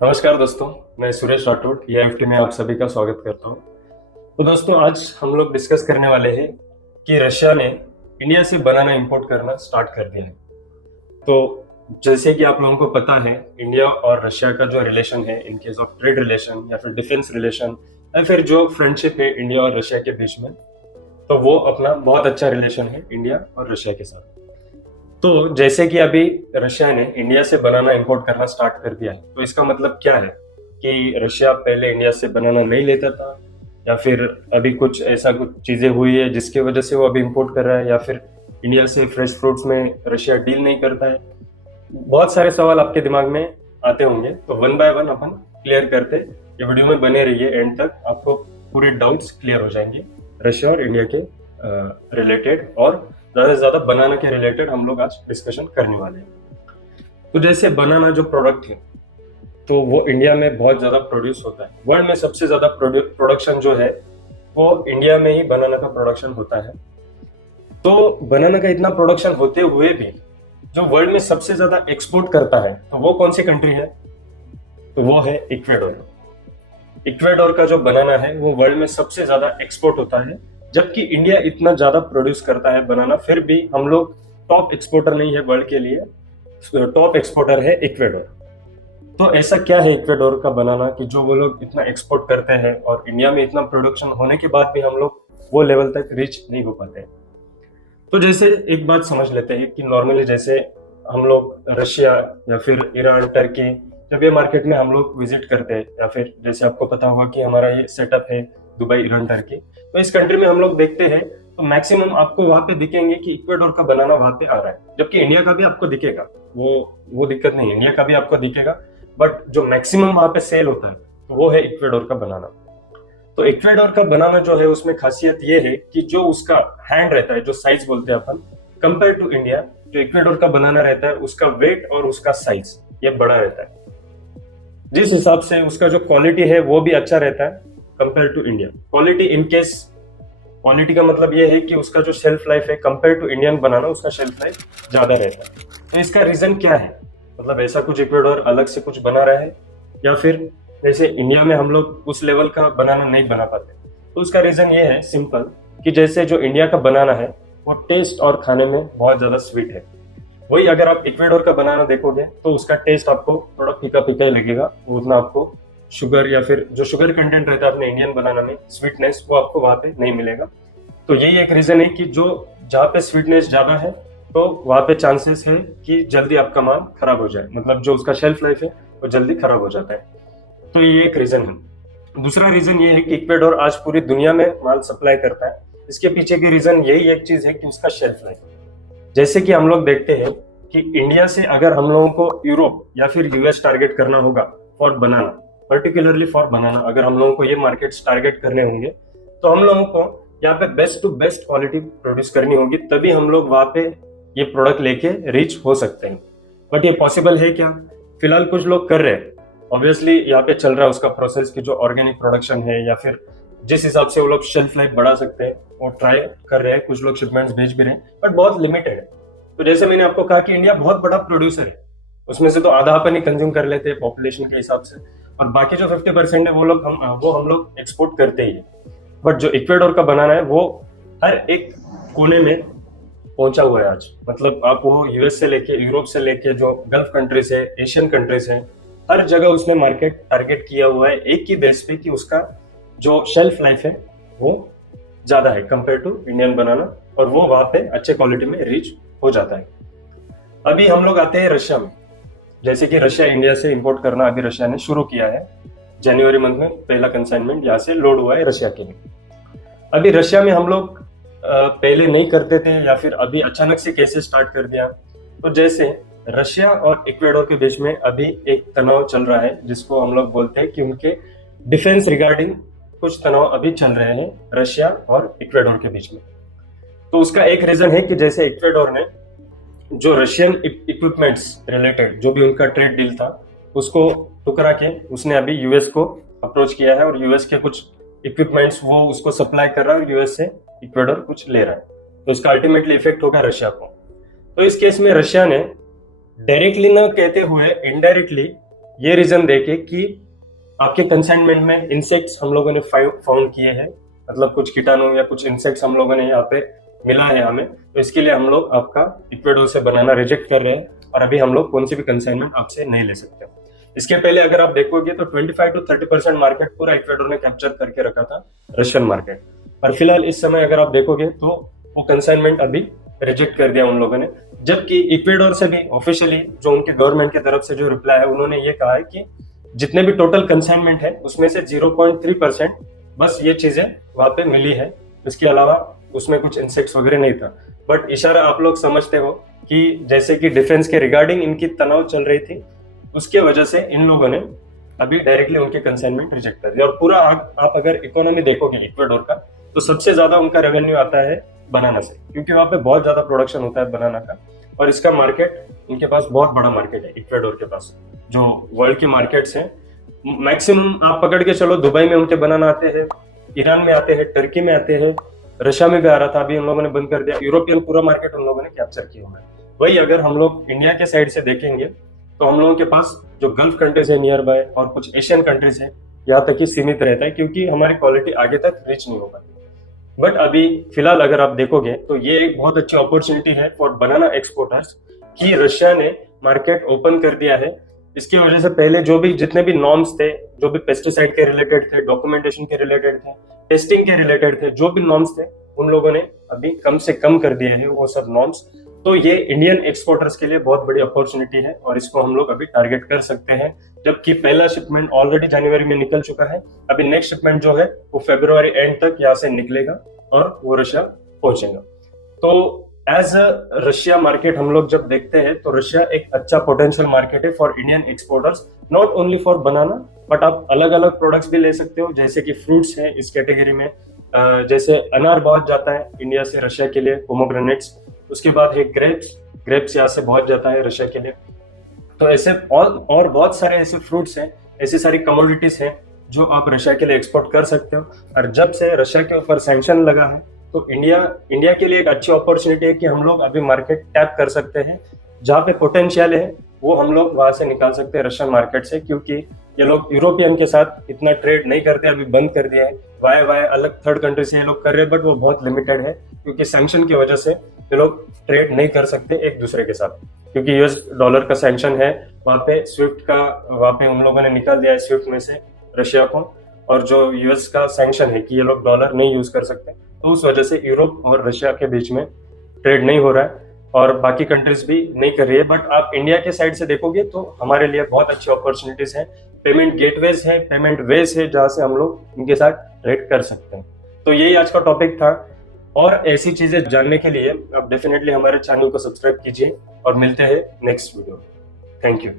नमस्कार दोस्तों, मैं सुरेश राठौड़ EIFT में आप सभी का स्वागत करता हूँ। तो दोस्तों, आज हम लोग डिस्कस करने वाले हैं कि रशिया ने इंडिया से बनाना इंपोर्ट करना स्टार्ट कर दिया है। तो जैसे कि आप लोगों को पता है, इंडिया और रशिया का जो रिलेशन है in case of trade relation या फिर डिफेंस रिलेशन या फिर जो फ्रेंडशिप है इंडिया और रशिया के बीच में, तो वो अपना बहुत अच्छा रिलेशन है इंडिया और रशिया के साथ। तो जैसे कि अभी रशिया ने इंडिया से बनाना इंपोर्ट करना स्टार्ट कर दिया है, तो इसका मतलब क्या है कि रशिया पहले इंडिया से बनाना नहीं लेता था, या फिर अभी कुछ ऐसा कुछ चीजें हुई है जिसकी वजह से वो अभी इंपोर्ट कर रहा है, या फिर इंडिया से फ्रेश फ्रूट्स में रशिया डील नहीं करता है। बहुत सारे सवाल आपके दिमाग में आते होंगे, तो one by one upon clear करते। ये वीडियो में बने रहिए एंड तक, आपको पूरे डाउट्स क्लियर हो जाएंगे रशिया और इंडिया के रिलेटेड, और ज्यादा से ज्यादा बनाना के रिलेटेड हम लोग आज डिस्कशन करने वाले हैं। तो जैसे बनाना जो प्रोडक्ट है, तो वो इंडिया में बहुत ज्यादा प्रोड्यूस होता है। वर्ल्ड में सबसे ज्यादा प्रोडक्शन जो है वो इंडिया में ही बनाना का प्रोडक्शन होता है। तो बनाना का इतना प्रोडक्शन होते हुए भी जो वर्ल्ड में सबसे ज्यादा एक्सपोर्ट करता है, तो वो कौन सी कंट्री है? तो वो है इक्वेडोर। इक्वेडोर का जो बनाना है वो वर्ल्ड में सबसे ज्यादा एक्सपोर्ट होता है, जबकि इंडिया इतना ज्यादा प्रोड्यूस करता है बनाना, फिर भी हम लोग टॉप एक्सपोर्टर नहीं है वर्ल्ड के लिए। टॉप एक्सपोर्टर है इक्वेडोर। तो ऐसा क्या है इक्वेडोर का बनाना कि जो वो लोग इतना एक्सपोर्ट करते हैं और इंडिया में इतना प्रोडक्शन होने के बाद भी हम लोग वो लेवल तक रीच नहीं हो पाते? तो जैसे एक बात समझ लेते हैं कि नॉर्मली जैसे हम लोग रशिया या फिर ईरान, टर्की, जब ये मार्केट में हम लोग विजिट करते हैं, या फिर जैसे आपको पता होगा कि हमारा ये सेटअप है दुबई, ईरान, टर्की, तो इस कंट्री में हम लोग देखते हैं तो मैक्सिमम आपको वहां पे दिखेंगे कि इक्वेडोर का बनाना वहां पे आ रहा है, जबकि इंडिया का भी आपको दिखेगा, वो दिक्कत नहीं है, इंडिया का भी आपको दिखेगा, बट जो मैक्सिमम वहां पे सेल होता है तो वो है इक्वेडोर का बनाना। तो इक्वेडोर का बनाना जो है उसमें खासियत ये है कि जो उसका हैंड रहता है, जो साइज बोलते हैं अपन, कंपेयर टू इंडिया, जो इक्वेडोर का बनाना रहता है उसका वेट और उसका साइज ये बड़ा रहता है, जिस हिसाब से उसका जो क्वालिटी है वो भी अच्छा रहता है compare to India. Quality in case, quality का मतलब ये है कि उसका जो शेल्फ लाइफ है कंपेयर टू इंडियन बनाना, उसका शेल्फ लाइफ ज्यादा रहता है। तो इसका रीजन क्या है? मतलब ऐसा कुछ इक्वेडोर अलग से कुछ बना रहा है, या फिर जैसे इंडिया में हम लोग उस लेवल का बनाना नहीं बना पाते? तो उसका रीजन ये है सिंपल, कि जैसे जो इंडिया का बनाना है वो टेस्ट और खाने में बहुत ज्यादा स्वीट है, वही अगर आप इक्वेडोर का बनाना देखोगे तो उसका टेस्ट आपको थोड़ा फीका फीका ही लगेगा, उतना आपको शुगर या फिर जो शुगर कंटेंट रहता है अपने इंडियन बनाना में, स्वीटनेस, वो आपको वहां पे नहीं मिलेगा। तो यही एक रीजन है कि जो जहाँ पे स्वीटनेस ज्यादा है तो वहां पे चांसेस है कि जल्दी आपका माल खराब हो जाए, मतलब जो उसका शेल्फ लाइफ है वो जल्दी खराब हो जाता है। तो ये एक रीजन है। दूसरा रीजन ये है कि इक्वेडोर आज पूरी दुनिया में माल सप्लाई करता है। इसके पीछे की रीजन यही एक चीज है कि उसका शेल्फ लाइफ। जैसे कि हम लोग देखते हैं कि इंडिया से अगर हम लोगों को यूरोप या फिर US टारगेट करना होगा फॉर बनाना, पर्टिकुलरली फॉर बनाना, अगर हम लोगों को ये मार्केट्स टारगेट करने होंगे, तो हम लोगों को यहाँ पे best to best quality produce करनी होगी, तभी हम लोग वहां पे ये प्रोडक्ट लेके रीच हो सकते हैं। बट ये पॉसिबल है क्या? फिलहाल कुछ लोग कर रहे हैं, ऑब्वियसली यहाँ पे चल रहा है उसका प्रोसेस की जो ऑर्गेनिक प्रोडक्शन है, या फिर जिस हिसाब से वो लोग शेल्फ लाइफ बढ़ा सकते हैं वो ट्राई कर रहे हैं, कुछ लोग शिपमेंट्स भेज भी रहे हैं, बट बहुत लिमिटेड है। तो जैसे मैंने आपको कहा कि इंडिया बहुत बड़ा प्रोड्यूसर है, उसमें से तो आधा अपन ही कंज्यूम कर लेते हैं पॉपुलेशन के हिसाब से, और बाकी जो 50% है वो हम लोग एक्सपोर्ट करते ही है। बट जो इक्वेडोर का बनाना है वो हर एक कोने में पहुंचा हुआ है आज, मतलब आप वो US से लेके, यूरोप से लेके, जो गल्फ कंट्रीज है, एशियन कंट्रीज है, हर जगह उसने मार्केट टारगेट किया हुआ है एक ही बेस पे कि उसका जो शेल्फ लाइफ है वो ज्यादा है कंपेयर टू इंडियन बनाना, और वो वहां पे अच्छे क्वालिटी में रीच हो जाता है। अभी हम लोग आते हैं रशिया में। जैसे कि रशिया इंडिया से इंपोर्ट करना अभी रशिया ने शुरू किया है, जनवरी मंथ में पहला कंसाइनमेंट यहाँ से लोड हुआ है रशिया के लिए। अभी रशिया में हम लोग पहले नहीं करते थे, या फिर अभी अचानक से कैसे स्टार्ट कर दिया? तो जैसे रशिया और इक्वेडोर के बीच में अभी एक तनाव चल रहा है, जिसको हम लोग बोलते हैं कि उनके डिफेंस रिगार्डिंग कुछ तनाव अभी चल रहे हैं रशिया और इक्वेडोर के बीच में। तो उसका एक रीजन है कि जैसे इक्वेडोर ने जो रशियन इक्विपमेंट्स रिलेटेड जो भी उनका ट्रेड डील था उसको टुकरा के उसने अभी US को अप्रोच किया है, और US के कुछ इक्विपमेंट्स वो उसको सप्लाई कर रहा है, और US से इक्वेडोर कुछ ले रहा है, तो उसका अल्टीमेटली इफेक्ट होगा रशिया को। तो इस केस में रशिया ने डायरेक्टली न कहते हुए इनडायरेक्टली ये रीजन देके कि आपके कंसाइनमेंट में इंसेक्ट्स हम लोगों ने फाउंड किए हैं, मतलब कुछ कीटाणु या कुछ इंसेक्ट्स हम लोगों ने यहाँ पे मिला है हमें, तो इसके लिए हम लोग आपका इक्वेडोर से बनाना रिजेक्ट कर रहे हैं और अभी हम लोग कौन सी भी कंसाइनमेंट आपसे नहीं ले सकते। इसके पहले अगर आप देखोगे तो 25 to 30% मार्केट पूरा इक्वेडोर ने कैप्चर करके रखा था, रशियन मार्केट। और फिलहाल इस समय अगर आप देखोगे तो वो कंसाइनमेंट अभी रिजेक्ट कर दिया उन लोगों ने, जबकि इक्वेडोर से भी ऑफिशियली जो उनके गवर्नमेंट की तरफ से जो रिप्लाई है, उन्होंने ये कहा है कि जितने भी टोटल कंसाइनमेंट है उसमें से 0.3% बस ये चीजें वहां पे मिली है, इसके अलावा उसमें कुछ इंसेक्ट्स वगैरह नहीं था। बट इशारा आप लोग समझते हो कि जैसे कि डिफेंस के रिगार्डिंग इनकी तनाव चल रही थी, उसके वजह से इन लोगों ने अभी डायरेक्टली उनके कंसाइनमेंट रिजेक्ट कर दिया। और पूरा आप अगर इकोनॉमी देखोगे इक्वेडोर का, तो सबसे ज्यादा उनका रेवेन्यू आता है बनाना से, क्योंकि वहां पे बहुत ज्यादा प्रोडक्शन होता है बनाना का, और इसका मार्केट उनके पास बहुत बड़ा मार्केट है इक्वेडोर के पास। जो वर्ल्ड के मार्केट्स हैं मैक्सिमम आप पकड़ के चलो, दुबई में उनके बनाना आते हैं, ईरान में आते हैं, टर्की में आते हैं, रशिया में भी आ रहा था, अभी उन लोगों ने बंद कर दिया। यूरोपियन पूरा मार्केट उन लोगों ने कैप्चर किया हुआ है। वही अगर हम लोग इंडिया के साइड से देखेंगे तो हम लोगों के पास जो गल्फ कंट्रीज है नियर बाय और कुछ एशियन कंट्रीज है, यहाँ तक ही सीमित रहता है, क्योंकि हमारी क्वालिटी आगे तक रीच नहीं हो पाती। बट अभी फिलहाल अगर आप देखोगे तो ये एक बहुत अच्छी अपॉर्चुनिटी है फॉर बनाना एक्सपोर्टर्स कि रशिया ने मार्केट ओपन कर दिया है। इसकी वजह से पहले जो भी जितने भी नॉर्म्स थे, जो भी पेस्टिसाइड के रिलेटेड थे, डॉक्यूमेंटेशन के रिलेटेड थे, टेस्टिंग के रिलेटेड थे, जो भी नॉर्म्स थे उन लोगों ने अभी कम से कम कर दिए हैं वो सब नॉर्म्स। तो ये इंडियन एक्सपोर्टर्स के लिए बहुत बड़ी अपॉर्चुनिटी है और इसको हम लोग अभी टारगेट कर सकते हैं, जबकि पहला शिपमेंट ऑलरेडी जनवरी में निकल चुका है। अभी नेक्स्ट शिपमेंट जो है वो फरवरी एंड तक यहाँ से निकलेगा और वो रशिया पहुंचेगा। तो एज अ रशिया मार्केट हम लोग जब देखते हैं तो रशिया एक अच्छा पोटेंशियल मार्केट है for Indian exporters, not only for banana, but आप अलग अलग प्रोडक्ट्स भी ले सकते हो, जैसे कि फ्रूट्स है इस कैटेगरी में, जैसे अनार बहुत जाता है इंडिया से रशिया के लिए, पोमोग्रेनेट्स, उसके बाद है ग्रेप्स यहाँ से बहुत जाता है रशिया के लिए। तो ऐसे और बहुत सारे ऐसे फ्रूट्स हैं, ऐसी सारी कमोडिटीज हैं जो आप रशिया के लिए एक्सपोर्ट कर सकते हो। और जब से रशिया के ऊपर सैंक्शन लगा है तो इंडिया के लिए एक अच्छी अपॉर्चुनिटी है कि हम लोग अभी मार्केट टैप कर सकते हैं, जहाँ पे पोटेंशियल है वो हम लोग वहां से निकाल सकते हैं रशियन मार्केट से, क्योंकि ये लोग यूरोपियन के साथ इतना ट्रेड नहीं करते, अभी बंद कर दिया है। वाया अलग थर्ड कंट्री से ये लोग कर रहे हैं, बट वो बहुत लिमिटेड है, क्योंकि सैंक्शन की वजह से ये लोग ट्रेड नहीं कर सकते एक दूसरे के साथ, क्योंकि यूएस डॉलर का सैंक्शन है वहाँ पे, स्विफ्ट का वहाँ पे उन लोगों ने निकाल दिया है स्विफ्ट में से रशिया को, और जो यूएस का सैंक्शन है कि ये लोग डॉलर नहीं यूज कर सकते, तो उस वजह से यूरोप और रशिया के बीच में ट्रेड नहीं हो रहा है और बाकी कंट्रीज भी नहीं कर रही है। बट आप इंडिया के साइड से देखोगे तो हमारे लिए बहुत अच्छी अपॉर्चुनिटीज हैं, पेमेंट गेटवेज है, पेमेंट वेज है, जहाँ से हम लोग इनके साथ ट्रेड कर सकते हैं। तो यही आज का टॉपिक था, और ऐसी चीजें जानने के लिए आप डेफिनेटली हमारे चैनल को सब्सक्राइब कीजिए और मिलते हैं नेक्स्ट वीडियो। Thank you.